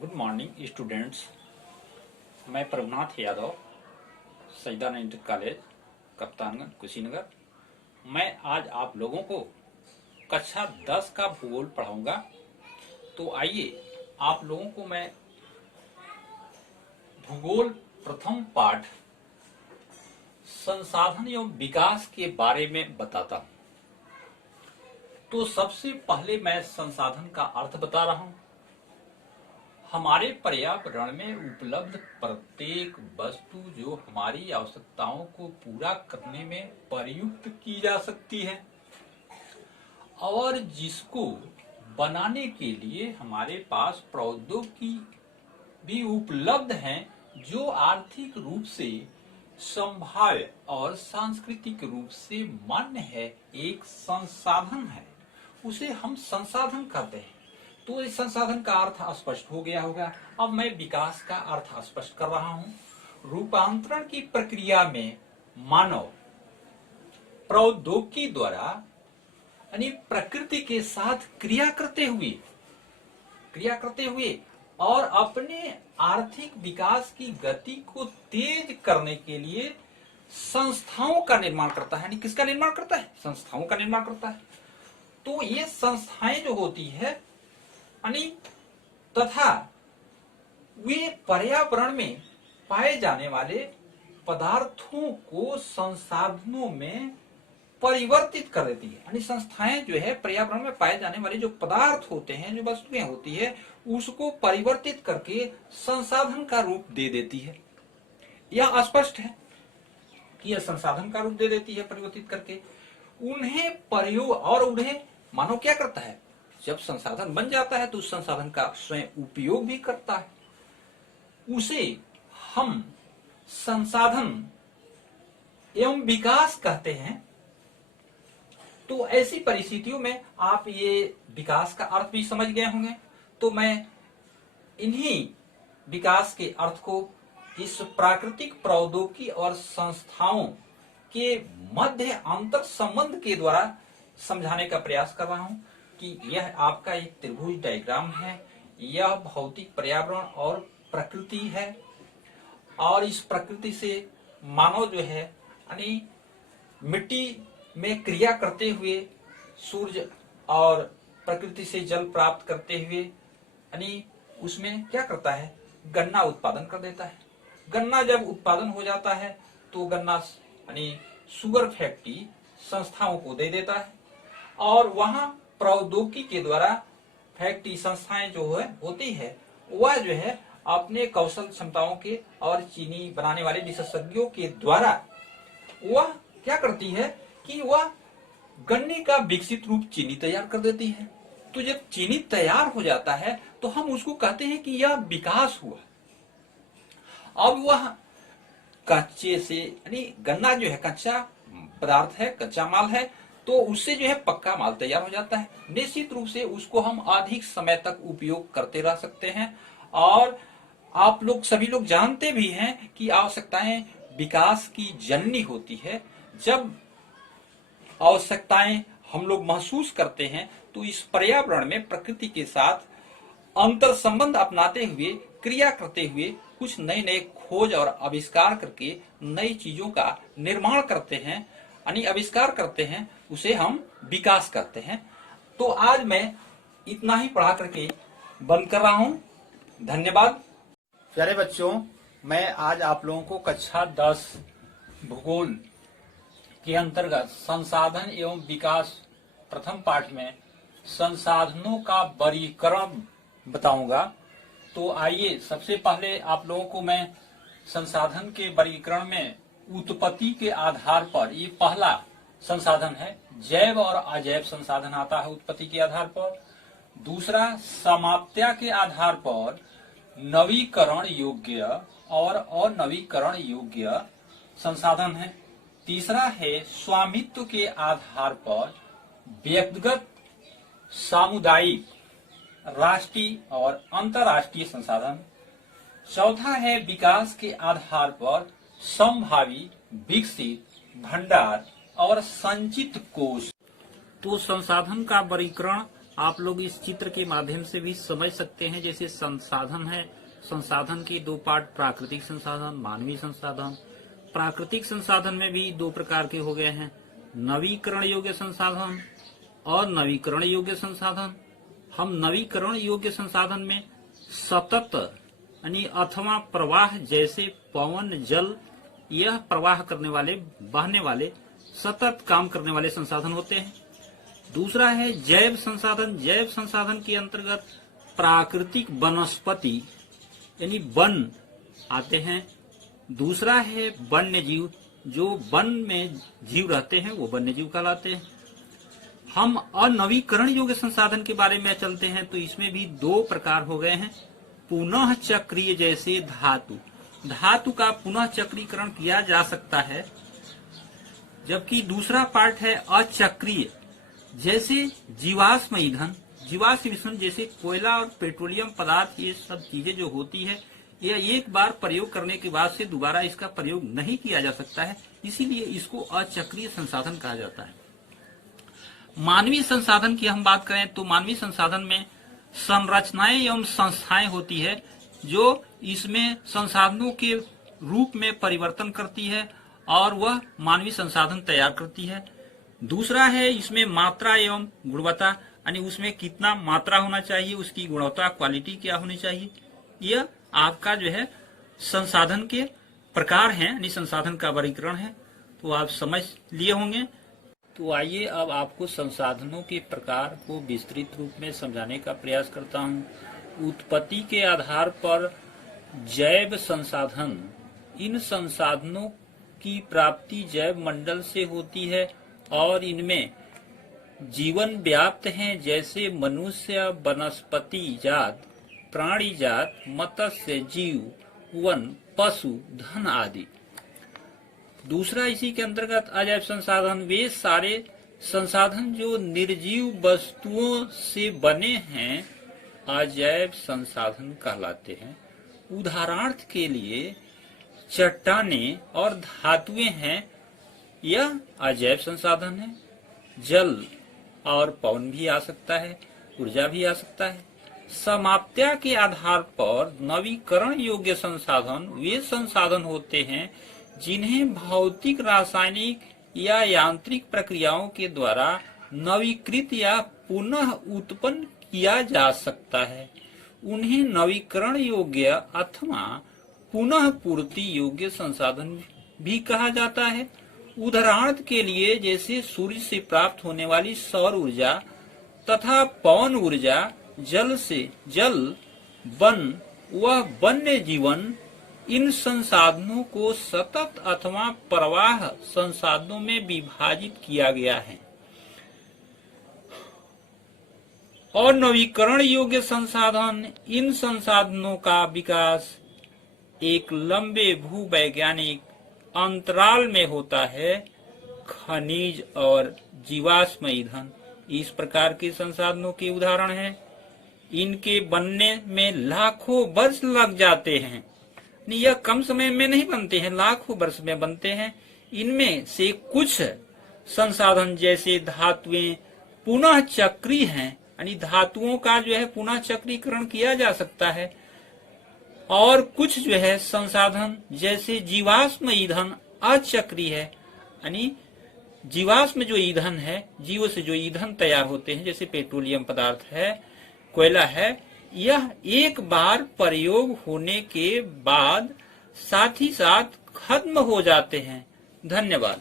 Good morning students. मैं Prabhunath Yadav, सैयदाना inter college, Kaptanganj, Kushinagar. मैं आज आप लोगों को कक्षा 10 का भूगोल पढ़ाऊंगा। तो आइए आप लोगों को मैं भूगोल प्रथम पाठ संसाधन एवं विकास के बारे में बताता हूं। तो सबसे पहले मैं संसाधन का अर्थ बता रहा हूं। हमारे पर्यावरण में उपलब्ध प्रत्येक वस्तु जो हमारी आवश्यकताओं को पूरा करने में प्रयुक्त की जा सकती है और जिसको बनाने के लिए हमारे पास प्रौद्योगिकी भी उपलब्ध हैं, जो आर्थिक रूप से संभाव्य और सांस्कृतिक रूप से मान्य है, एक संसाधन है, उसे हम संसाधन कहते हैं। तो इस संसाधन का अर्थ स्पष्ट हो गया होगा। अब मैं विकास का अर्थ स्पष्ट कर रहा हूं। रूपांतरण की प्रक्रिया में मानव प्रौद्योगिकी द्वारा यानी प्रकृति के साथ क्रिया करते हुए और अपने आर्थिक विकास की गति को तेज करने के लिए संस्थाओं का निर्माण करता है। यानी किसका निर्माण करता है? संस्थाओं का निर्माण करता है। तो ये संस्थाएं जो होती है तथा वे पर्यावरण में पाए जाने वाले पदार्थों को संसाधनों में परिवर्तित कर देती है। यानी संस्थाएं जो है पर्यावरण में पाए जाने वाले जो पदार्थ होते हैं, जो वस्तुएं होती है, उसको परिवर्तित करके संसाधन का रूप दे देती है। यह स्पष्ट है कि यह संसाधन का रूप दे देती है परिवर्तित करके। उन्हें प्रयोग और उन्हें मानव क्या करता है? जब संसाधन बन जाता है तो उस संसाधन का स्वयं उपयोग भी करता है। उसे हम संसाधन एवं विकास कहते हैं। तो ऐसी परिस्थितियों में आप ये विकास का अर्थ भी समझ गए होंगे। तो मैं इन्हीं विकास के अर्थ को इस प्राकृतिक प्रौद्योगिकी और संस्थाओं के मध्य अंतर संबंध के द्वारा समझाने का प्रयास कर रहा हूं कि यह आपका एक त्रिभुज डायग्राम है। यह भौतिक पर्यावरण और प्रकृति है और इस प्रकृति से मानव जो है यानी मिट्टी में क्रिया करते हुए, सूर्य और प्रकृति से जल प्राप्त करते हुए यानी उसमें क्या करता है? गन्ना उत्पादन कर देता है। गन्ना जब उत्पादन हो जाता है तो गन्ना यानी शुगर फैक्ट्री संस्थाओं को दे देता है और वहां प्रौद्योगिकी के द्वारा फैक्ट्री संस्थाएं जो है होती है वह जो है अपने कौशल क्षमताओं के और चीनी बनाने वाले विशेषज्ञों के द्वारा वह क्या करती है कि वह गन्ने का विकसित रूप चीनी तैयार कर देती है। तो जब चीनी तैयार हो जाता है तो हम उसको कहते हैं कि यह विकास हुआ। अब वह कच्चे से यानी गन्ना जो है कच्चा पदार्थ है, कच्चा माल है, तो उससे जो है पक्का माल तैयार हो जाता है। निश्चित रूप से उसको हम अधिक समय तक उपयोग करते रह सकते हैं और आप लोग सभी लोग जानते भी हैं कि आवश्यकताएं विकास की जननी होती है। जब आवश्यकताएं हम लोग महसूस करते हैं तो इस पर्यावरण में प्रकृति के साथ अंतर संबंध अपनाते हुए, क्रिया करते हुए कुछ नए नए खोज और आविष्कार करके नई चीजों का निर्माण करते हैं, यानी आविष्कार करते हैं, उसे हम विकास करते हैं। तो आज मैं इतना ही पढ़ा करके बंद कर रहा हूं। धन्यवाद। प्यारे बच्चों, मैं आज आप लोगों को कक्षा 10 भूगोल के अंतर्गत संसाधन एवं विकास प्रथम पाठ में संसाधनों का वर्गीकरण बताऊंगा। तो आइए सबसे पहले आप लोगों को मैं संसाधन के वर्गीकरण में उत्पत्ति के आधार पर, ये पहला संसाधन है, जैव और अजैव संसाधन आता है उत्पत्ति के आधार पर। दूसरा समाप्त्या के आधार पर नवीकरण योग्य और अनवीकरण योग्य संसाधन है। तीसरा है स्वामित्व के आधार पर व्यक्तिगत, सामुदायिक, राष्ट्रीय और अंतर्राष्ट्रीय संसाधन। चौथा है विकास के आधार पर संभावी, विकसित, भंडार और संचित कोष। तो संसाधन का वर्गीकरण आप लोग इस चित्र के माध्यम से भी समझ सकते हैं। जैसे संसाधन है, संसाधन के दो पार्ट, प्राकृतिक संसाधन, मानवीय संसाधन। प्राकृतिक संसाधन में भी दो प्रकार के हो गए हैं, नवीकरण योग्य संसाधन और नवीकरण योग्य संसाधन। हम नवीकरण योग्य संसाधन में सतत यानी अथवा प्रवाह, जैसे पवन, जल, यह प्रवाह करने वाले, बहने वाले, सतत काम करने वाले संसाधन होते हैं। दूसरा है जैव संसाधन। जैव संसाधन के अंतर्गत प्राकृतिक वनस्पति यानी वन आते हैं। दूसरा है वन्य जीव, जो वन में जीव रहते हैं वो वन्य जीव कहलाते हैं। हम अनवीकरण योग्य संसाधन के बारे में चलते हैं तो इसमें भी दो प्रकार हो गए हैं, पुनः चक्रीय, जैसे धातु। धातु का पुनः चक्रीकरण किया जा सकता है, जबकि दूसरा पार्ट है अचक्रीय, जैसे जीवाश्म ईंधन। जीवाश्म ईंधन जैसे कोयला और पेट्रोलियम पदार्थ, ये सब चीजें जो होती है, यह एक बार प्रयोग करने के बाद से दोबारा इसका प्रयोग नहीं किया जा सकता है, इसीलिए इसको अचक्रीय संसाधन कहा जाता है। मानवीय संसाधन की हम बात करें तो मानवीय संसाधन में संरचनाएं एवं संस्थाएं होती है, जो इसमें संसाधनों के रूप में परिवर्तन करती है और वह मानवीय संसाधन तैयार करती है। दूसरा है इसमें मात्रा एवं गुणवत्ता, यानी उसमें कितना मात्रा होना चाहिए, उसकी गुणवत्ता, क्वालिटी क्या होनी चाहिए। यह आपका जो है संसाधन के प्रकार हैं, यानी संसाधन का वर्गीकरण है, तो आप समझ लिए होंगे। तो आइए अब आपको संसाधनों के प्रकार को विस्तृत रूप में समझाने का प्रयास करता हूँ। उत्पत्ति के आधार पर जैव संसाधन, इन संसाधनों की प्राप्ति जैव मंडल से होती है और इनमें जीवन व्याप्त हैं, जैसे मनुष्य, वनस्पति जात, प्राणी जात, मत्स्य जीव, वन, पशु, धन आदि। दूसरा इसी के अंतर्गत अजैव संसाधन, वे सारे संसाधन जो निर्जीव वस्तुओं से बने हैं, अजैव संसाधन कहलाते हैं। उदाहरणार्थ के लिए चट्टानें और धातुएं हैं, यह अजैव संसाधन है। जल और पवन भी आ सकता है, ऊर्जा भी आ सकता है। समाप्त्या के आधार पर नवीकरण योग्य संसाधन वे संसाधन होते हैं जिन्हें भौतिक, रासायनिक या यांत्रिक प्रक्रियाओं के द्वारा नवीकृत या पुनः उत्पन्न किया जा सकता है। उन्हें नवीकरण योग्य अथवा पुनः पूर्ति योग्य संसाधन भी कहा जाता है। उदाहरण के लिए जैसे सूर्य से प्राप्त होने वाली सौर ऊर्जा तथा पवन ऊर्जा, जल से जल, वन व वन्य जीवन, इन संसाधनों को सतत अथवा प्रवाह संसाधनों में विभाजित किया गया है। और नवीकरण योग्य संसाधन, इन संसाधनों का विकास एक लंबे भूवैज्ञानिक अंतराल में होता है। खनिज और जीवाश्म ईंधन इस प्रकार के संसाधनों के उदाहरण हैं। इनके बनने में लाखों वर्ष लग जाते हैं, यह कम समय में नहीं बनते हैं, लाखों वर्ष में बनते हैं। इनमें से कुछ संसाधन जैसे धातुएं पुनः चक्रीय हैं, यानी धातुओं का जो है पुनः चक्रीकरण किया जा सकता है। और कुछ जो है संसाधन जैसे जीवाश्म ईंधन अचक्रीय है, यानी जीवाश्म जो ईंधन है, जीवों से जो ईंधन तैयार होते हैं, जैसे पेट्रोलियम पदार्थ है, कोयला है, यह एक बार प्रयोग होने के बाद साथ ही साथ खत्म हो जाते हैं। धन्यवाद।